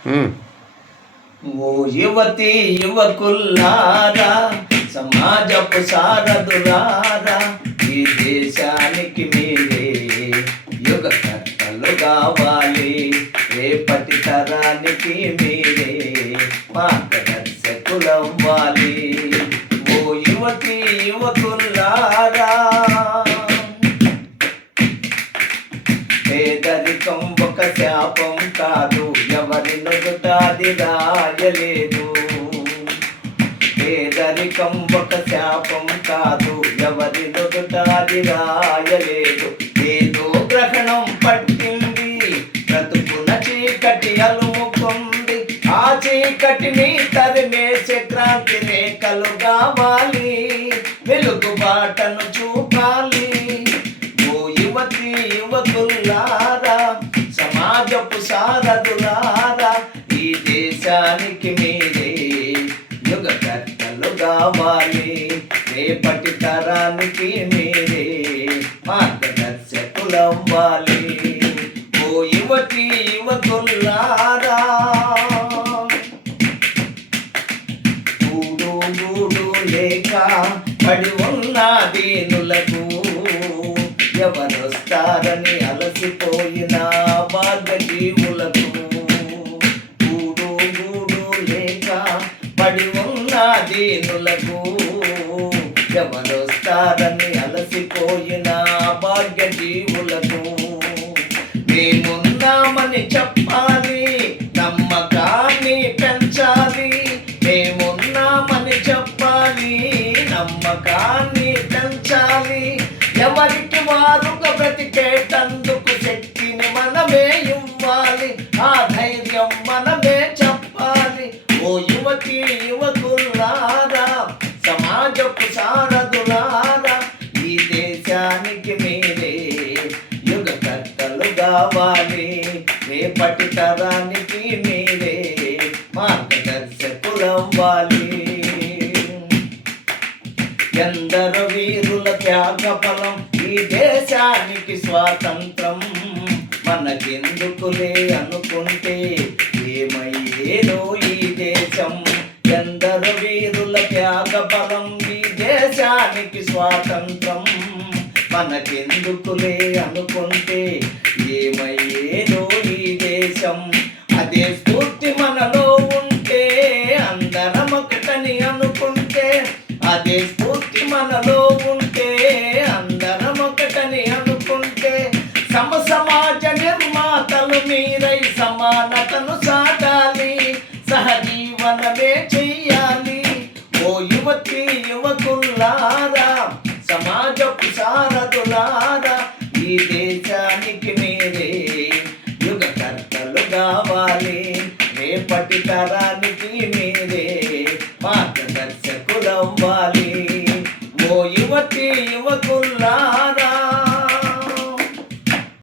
ఓ యువతి యువకుల్లారా, సమాజపు సారథులారా, ఈ దేశానికి మీరే యుగకర్తలు కావాలి. రేపటి తరానికి మీరే మార్గదర్శకులవ్వాలి. ఓ యువతి యువకుల్లారా, పేదరికం ఒక శాపం కాదు, ఎవరి నుదుటాది రాయలేదు. పేదరికం ఒక శాపం కాదు, ఎవరి నుదుటాది రాయలేదు. ఏదో గ్రహణం పట్టింది, బ్రతుకున చీకటి అలుముకుంది. ఆ చీకటిని తరిమేసే క్రాంతి రేఖలు కావాలి, వెలుగు బాటను చూపాలి. ఓ యువతి యువకుల్లారా, సమాజపు సారథులారా, ఈ దేశానికి మీరే యుగకర్తలు కావాలి. రేపటి తరానికి మీరే మార్గదర్శకులవ్వాలి. ఓ యువతి యువకుల్లారా, గూడు గూడు లేక పడి ఉన్న దీనులకు ఎవరొస్తారని అలసిపోయిన భాగ్యజీవులకు. గూడు గూడు లేక పడి ఉన్న దీనులకు ఎవరొస్తారని అలసిపోయిన భాగ్యజీవులకు. మేమున్నామని చెప్పాలి, నమ్మకాన్ని పెంచాలి. మేమున్నామని చెప్పాలి, నమ్మకాన్ని పెంచాలి. ఎవరికి వారుగా బ్రతికేటందుకు శక్తిని మనమే ఇవ్వాలి, ఆ ధైర్యం మనమే చెప్పాలి. ఓ యువతి యువకుల్లారా, సమాజపు సారథులారా, ఈ దేశానికి మీరే యుగకర్తలు కావాలి. రేపటి తరానికి మీరే మార్గదర్శకులవ్వాలి. ఎందరో వీరుల త్యాగ ఫలం ఈ దేశానికి స్వాతంత్రం. మనకెందుకులే అనుకుంటే ఏమయ్యేదో ఈ దేశం. ఎందరో వీరుల త్యాగ ఫలం ఈ దేశానికి స్వాతంత్రం. మనకెందుకులే అనుకుంటే ఏమయ్యేదో ఈ దేశం. అదే స్ఫూర్తి మనలో ఉంటే, అందరం ఒకటని అనుకుంటే, అదే స్ఫూర్తి మనలో ఉంటే, అందరం ఒకటని అనుకుంటే, సమాజ నిర్మాతలు మీరై సమానతను సాటాలి, సహజీవనమే చెయ్యాలి. ఓ యువతి యువకుల్లారా, సమాజపు సారథులారా, ఈ దేశానికి మీరే యుగకర్తలు కావాలి. రేపటి తరానికి మీరే మార్గదర్శకులవ్వాలి. ఓ యువతి యువకు